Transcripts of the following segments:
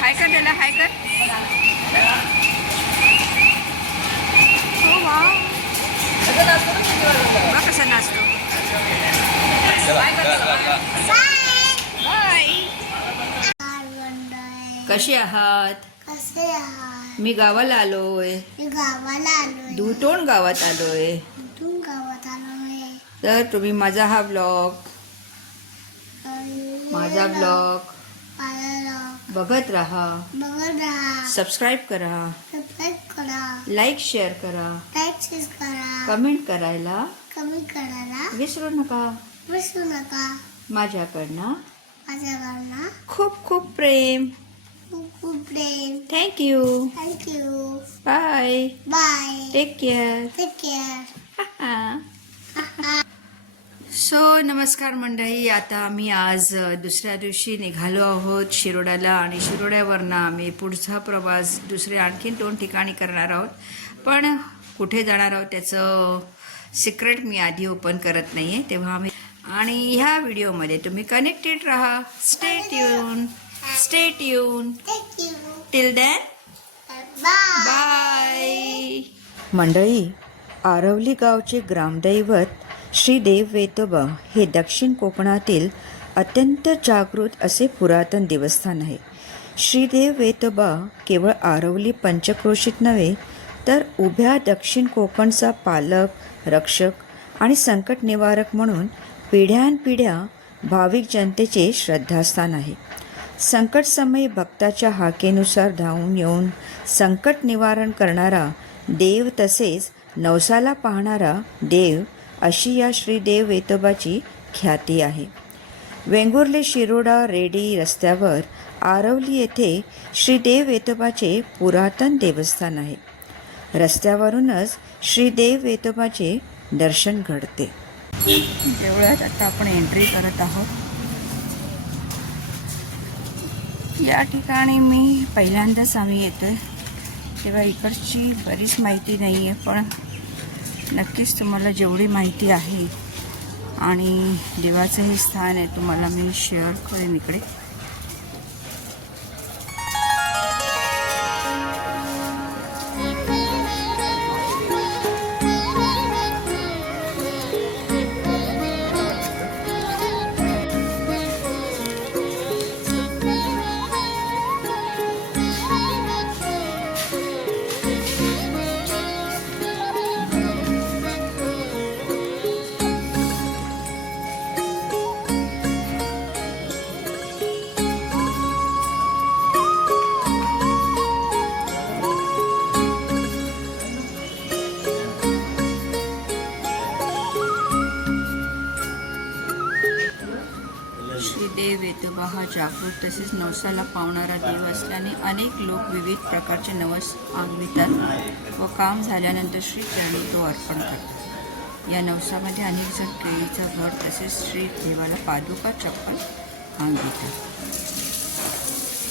हाय कर त्याला हाय कर हो वा कसा नाचतो. बाय कशी आहात? कसे आहात? मी गावाला आलोय. दुटोण गावात आलोय. कुठून गावात आलोय. तर तुम्ही माझा हा ब्लॉग माझा ब्लॉग बघत राहा. बघत राहा सबस्क्राईब करा. लाईक शेअर करा. कमेंट करायला कमी करायला विसरू नका. विसरू नका माझ्याकडनं माझ्याकडनं खूप खूप प्रेम. खूप खूप प्रेम thank you thank you bye bye take care take care so नमस्कार मंडळी आता आम्ही आज दुसऱ्या दिवशी निघालो आहोत शिरोड्याला आणि शिरोड्यावरनं आम्ही पुढचा प्रवास दुसरे आणखीन दोन ठिकाणी करणार आहोत. पण कुठे जाणार आहोत त्याचं सिक्रेट मी आधी ओपन करत नाही आहे तेव्हा आम्ही आणि ह्या व्हिडिओमध्ये तुम्ही कनेक्टेड राहा. Stay tuned stay tuned thank you till then bye bye मंडळी आरवली गावचे ग्रामदैवत श्री देव वेतोबा हे दक्षिण कोकणातील अत्यंत जागृत असे पुरातन देवस्थान आहे. श्रीदेव वेतोबा केवळ आरवली पंचक्रोशीत नव्हे तर उभ्या दक्षिण कोकणचा पालक रक्षक आणि संकट निवारक म्हणून पिढ्यानपिढ्या भाविक जनतेचे श्रद्धास्थान आहे. संकटसमयी भक्ताच्या हाकेनुसार धावून येऊन संकट निवारण करणारा देव तसेच नवसाला पाहणारा देव अशी या श्रीदेव वेतोबाची ख्याती आहे. वेंगुर्ले शिरोडा रेडी रस्त्यावर आरवली येथे श्रीदेव वेतोबाचे पुरातन देवस्थान आहे. रस्त्यावरूनच श्रीदेव वेतोबाचे दर्शन घडते. देवळात आता आपण एंट्री करत आहोत. या ठिकाणी मी पहिल्यांदाच आम्ही येते तेव्हा इकडची बरीच माहिती नाही आहे पण नक्कीच तुम्हाला जेवढी माहिती आहे आणि देवाचं हे स्थान आहे तुम्हाला मी शेअर करेन इकडे. वेतोबा हा जागृत तसेच नवसाला पावणारा देव असल्याने अनेक लोक विविध प्रकारचे नवस आगवितात व काम झाल्यानंतर श्री चरणी तो अर्पण करतात. या नवसामध्ये अनेक जण केळीचं घड तसेच श्री देवाला पादुका चप्पल अंगवितात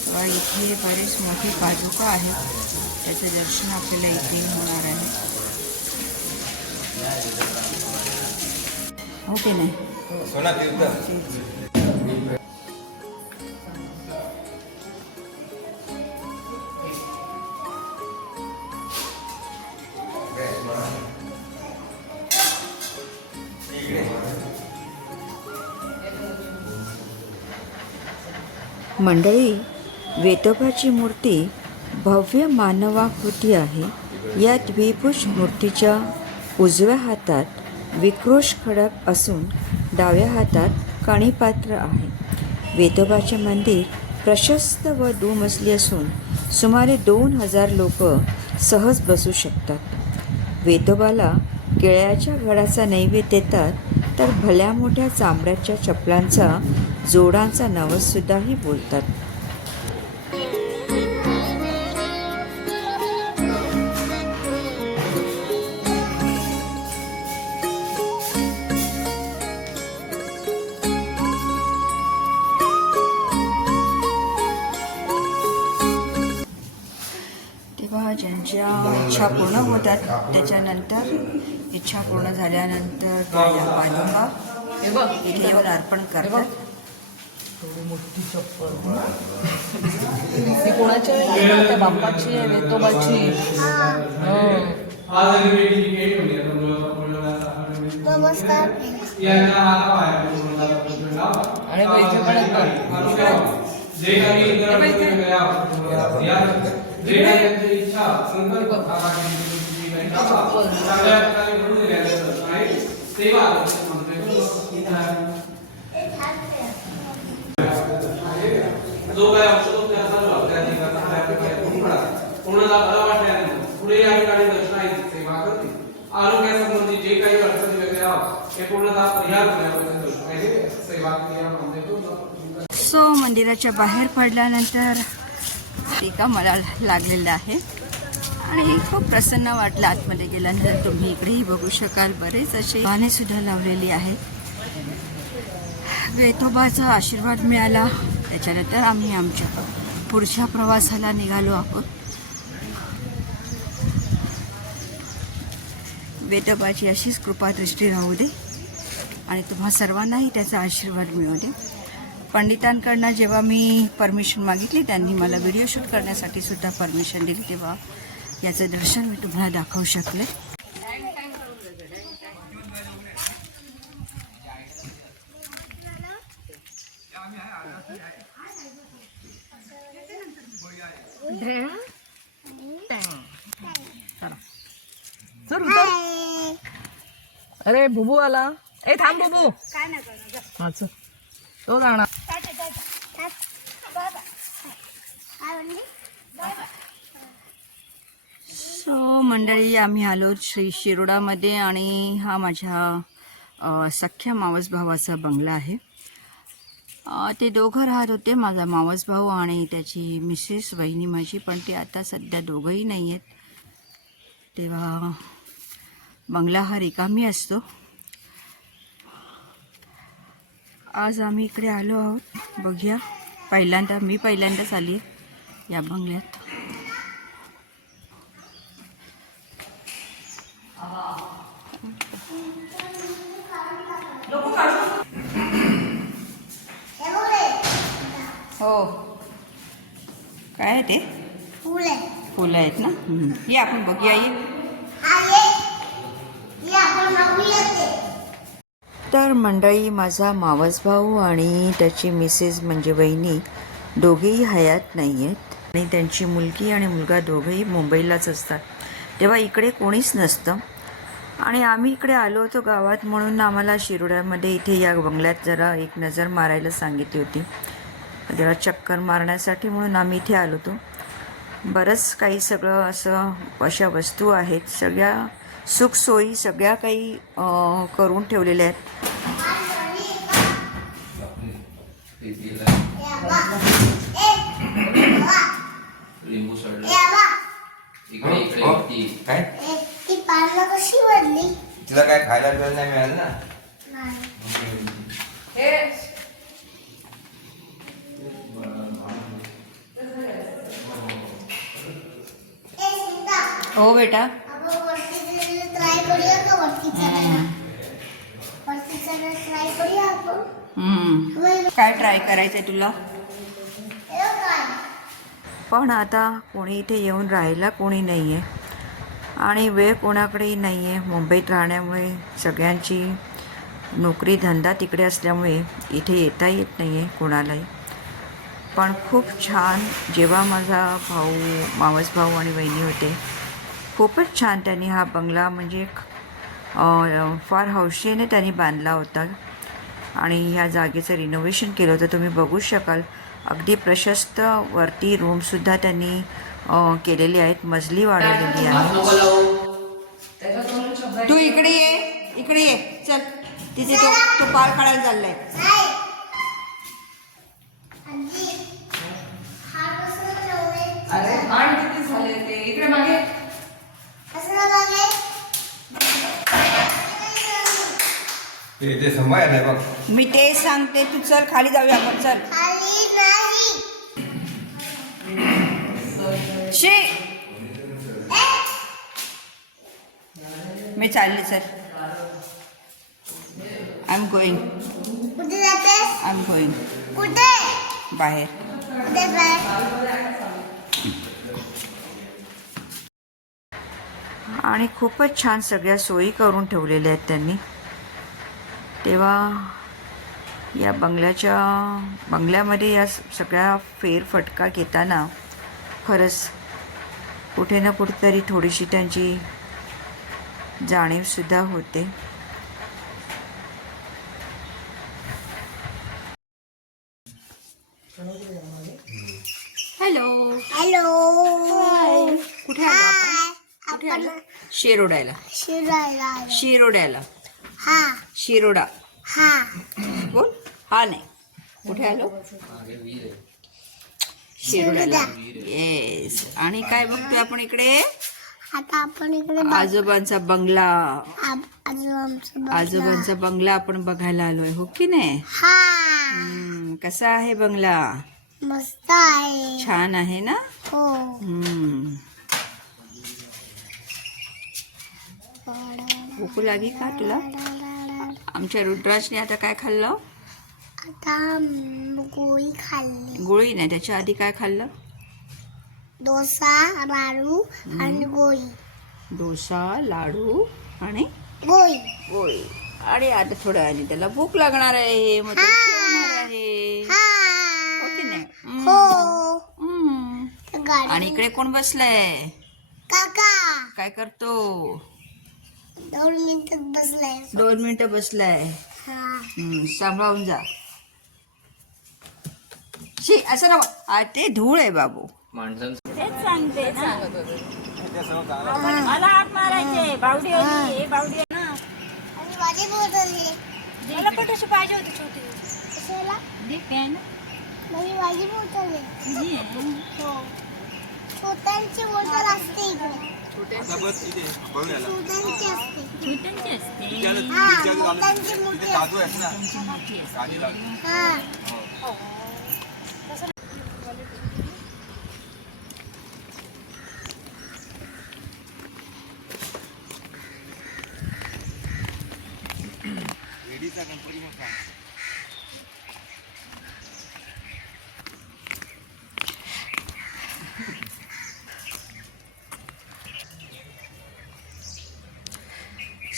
व इथे बरेच मोठे पादुका आहेत. त्याचं दर्शन आपल्याला इथे होणार आहे. हो की नाही? सोना मंडळी वेतोबाची मूर्ती भव्य मानवाकृती आहे. या द्विभुज मूर्तीच्या उजव्या हातात विक्रोश खडक असून डाव्या हातात कणीपात्र आहे. वेतोबाचे मंदिर प्रशस्त व दुमजली असून सुमारे दोन हजार लोक सहज बसू शकतात. वेतोबाला केळ्याच्या घडाचा नैवेद्य देतात तर भल्या मोठ्या चांबड्याच्या चपलांचा जोडांचा नवससुद्धाही बोलतात. तेव्हा ज्यांच्या इच्छा पूर्ण होतात त्याच्यानंतर इच्छा पूर्ण झाल्यानंतर त्या या इथे येऊन अर्पण करतात. एवढी मोठी चप्पल. ती कोणाची आहे? ना, त्या बाप्पाची आहे वेतोबाची. हं. नमस्कार. आणि पैसे पण येतात. जो काय औषधोपचार चालू आहे त्या ठिकाणी आपल्याकडे पूर्ण पूर्णतः बरा वाटल्यानंतर पुढे या ठिकाणी दर्शनाची सेवा करतील. आरोग्यासंबंधी जे काही अडचणी वगैरे आहोत ते पूर्णतः परिहार करण्यापर्यंत दर्शनाची सेवा क्रियामध्ये म्हणजे सो मंदिराच्या बाहेर पडल्यानंतर टीका मला लागलेला आहे. आणि खूप प्रसन्न वाटलं आतमध्ये गेल्यानंतर तुम्ही इकडेही बघू शकाल बरेच असे गाणे सुद्धा लावलेली आहेत. वेतोबाचा आशीर्वाद मिळाला. त्याच्यानंतर आम्ही आमच्या पुढच्या प्रवासाला निघालो आहोत. वेतोबाची अशीच कृपादृष्टी राहू दे आणि तुम्हा सर्वांनाही त्याचा आशीर्वाद मिळू दे. पंडितांकडनं जेव्हा मी परमिशन मागितली त्यांनी मला व्हिडिओ शूट करण्यासाठी सुद्धा परमिशन दिली तेव्हा याचं दर्शन मी तुम्हाला दाखवू शकले चल उतर. अरे बुबू आला. ए थांब बुबू. हा चल तो जाणार काय सो मंडळी आम्ही आलो श्री शिरोडामध्ये आणि हा माझ्या अ, सख्या मावस भावाचा बंगला आहे. ते दोघं राहत होते माझा मावस भाऊ आणि त्याची मिसेस वहिनी माझी पण ते आता सध्या दोघंही नाही आहेत. तेव्हा बंगला हा रिकामी असतो. आज आम्ही इकडे आलो आहोत. बघूया. पहिल्यांदा मी पहिल्यांदाच आली आहे या बंगल्यात. हे. हो काय आहे ते? फुल. आहे फुलं आहेत ना. ये आपण बघूया. ये हा ये ये आपण बघूया ते तर मंडळी माझा मावस भाऊ आणि त्याची मिसेस म्हणजे वहिनी दोघेही हयात नाही आहेत आणि त्यांची मुलगी आणि मुलगा दोघंही मुंबईलाच असतात. तेव्हा इकडे कोणीच नसतं. आणि आम्ही इकडे आलो होतो गावात म्हणून आम्हाला शिरोड्यामध्ये इथे या बंगल्यात जरा एक नजर मारायला सांगितली होती. जरा चक्कर मारण्यासाठी म्हणून आम्ही इथे आलो होतो. बरंच काही सगळं असं अशा वस्तू आहेत. सगळ्या सुखसोयी सगळ्या काही करून ठेवलेल्या आहेत. कशी तिला काय खायला नाही मिळालं ना? हो बेटा आपण वरती ट्राय करूया का वरती चढायला वरती चढायला ट्राय करूया आपण हम्म. होय. काय ट्राय करायचंय तुला? पण आता कोणी इथे येऊन राहायला कोणी नाही आहे आणि वेळ कोणाकडेही नाही आहे मुंबईत राहण्यामुळे सगळ्यांची नोकरी धंदा तिकडे असल्यामुळे इथे येता येत नाही आहे कोणालाही. पण खूप छान जेव्हा माझा भाऊ मावस भाऊ आणि वहिनी होते खूपच छान त्यांनी हा बंगला म्हणजे फार हौशीने त्यांनी बांधला होता. आणि ह्या जागेचं रिनोव्हेशन केलं होतं. तुम्ही बघू शकाल. अगदी प्रशस्त वरती रूमसुद्धा त्यांनी केलेली केलेले आहेत. मजली वाढवलेली आहे. तू इकडे ये. इकडे ये. चल. तिथे तो तो पार काढायला चाललाय नाही आजी हा कसं ठेवलंय अरे मान किती झाले ते इकडे मागे असं बघे ते ते नाही बघ. मी ते सांगते तू चल खाली जाऊया आपण चल. खाली नाही. शी! मी चालली चल. आय एम गोईंग कुठे जातेस? आय एम गोईंग कुठे? बाहेर. कुठे आणि खूपच छान सगळ्या सोयी करून ठेवलेल्या आहेत त्यांनी. तेव्हा या बंगल्याच्या बंगल्यामध्ये या सगळ्या फेरफटका घेताना खरंच कुठे ना कुठेतरी थोडीशी त्यांची जाणीवसुद्धा होते. हॅलो. हॅलो. कुठे कुठे शिरोड्याला. शिरोड्याला. हा. शिरोडा. हा. बोल हा नाही. कुठे आलो? शिरोड्याला येस आणि काय बघतोय आपण इकडे? आता आपण इकडे आजोबांचा बंगला. आजोबांचं बंगला. आपण बघायला आलोय हो की नाही? हा. हम्म, कसा आहे बंगला? मस्त आहे. छान आहे ना? हो. हम्म. भूक लागी का तुला? आमच्या रुद्राजने आता काय खाल्लं? आता गोळी खाल्ली. गोळी नाही त्याच्या आधी काय खाल्लं? डोसा लाडू आणि गोळी. डोसा लाडू आणि गोळी. गोळी. आणि आता थोड्या वेळाने त्याला भूक लागणार आहे मग तो जेवणार आहे. हा की नाही. हो. हम्म. तर गाडी आणि इकडे कोण बसलंय? काका. काय करतो? दोन मिनिटात बसलाय. दोन मिनिटं बसलाय. हा. हम्म, सांभाळून जा. शी असं ना आ, ते धूळ आहे बाबू. माणसांचं मला हात मारायचे. बावडी होती. हे. बावडी आहे ना. आणि माझी बॉटल आहे मला पण तशी पाहिजे होती छोटी? कशाला? दे पेन माझी माझी बॉटल आहे. हो. छोट्यांची असते इकडे. छोट्यांची असते. छोट्यांची असते. हा मोठ्यांची मोठी असते हा.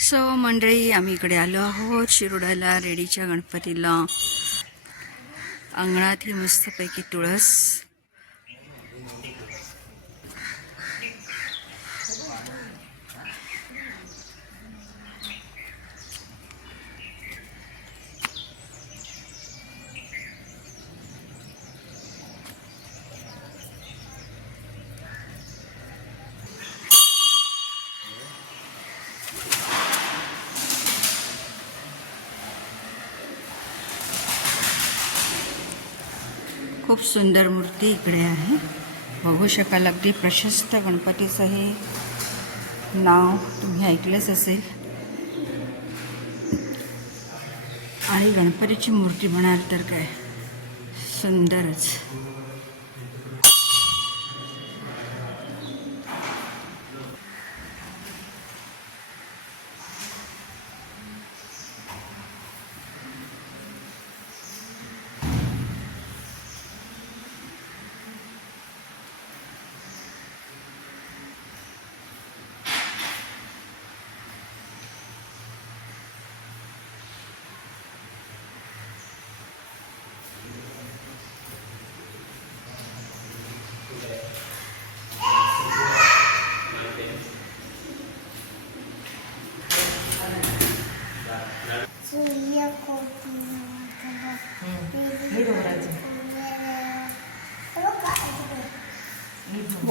सो मंडळी आम्ही इकडे आलो आहोत शिरोड्याला रेडीच्या गणपतीला. अंगणात ही मस्तपैकी तुळस खूप सुंदर मूर्ती इकडे आहे. बघू शकाल अगदी प्रशस्त गणपतीचं हे नाव तुम्ही ऐकलंच असेल. आणि गणपतीची मूर्ती म्हणाल तर काय? सुंदरच.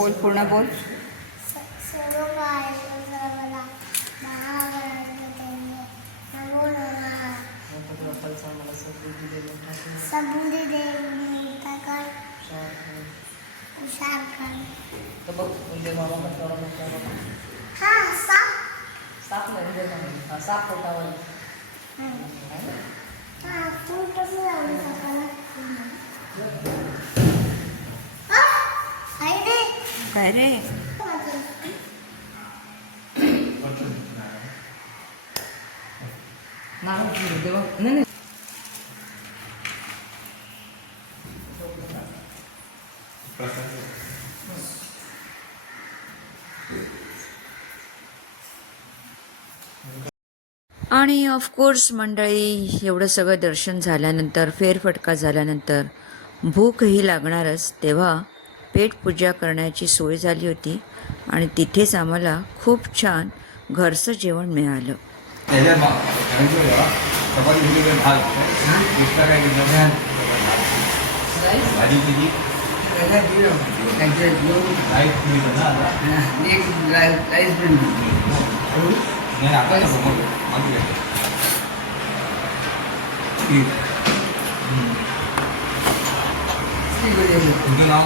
बोल पूर्ण बोल. सर्व काय सर्वाला महागणाधिपती नमो नमः सबुरी देवी काय कर हुशार कर हा साप हा रे. देवा. आणि ऑफकोर्स मंडळी एवढं सगळं दर्शन झाल्यानंतर फेरफटका झाल्यानंतर भूकही लागणारच तेव्हा पेटपूजा करण्याची सोय झाली होती आणि तिथेच आम्हाला खूप छान घरचं जेवण मिळालं. भात एक्स्ट्रा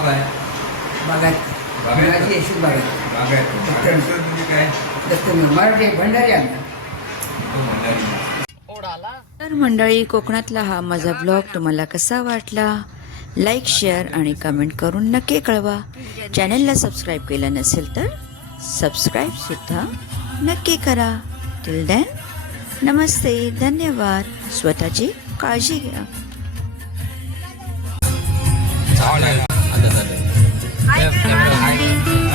काय? बागायत. बागायत. बागायत म्हणजे काय? मराठी भंडारी आम्ही तो भंडारी तर मंडळी कोकणातला हा माझा ब्लॉग तुम्हाला कसा वाटला? लाईक शेअर आणि कमेंट करून नक्की कळवा. चॅनलला सबस्क्राईब केलं नसेल तर सबस्क्राईब सुद्धा नक्की करा. टिल देन नमस्ते धन्यवाद. स्वतःची काळजी घ्या. आता झालं कॅमेरा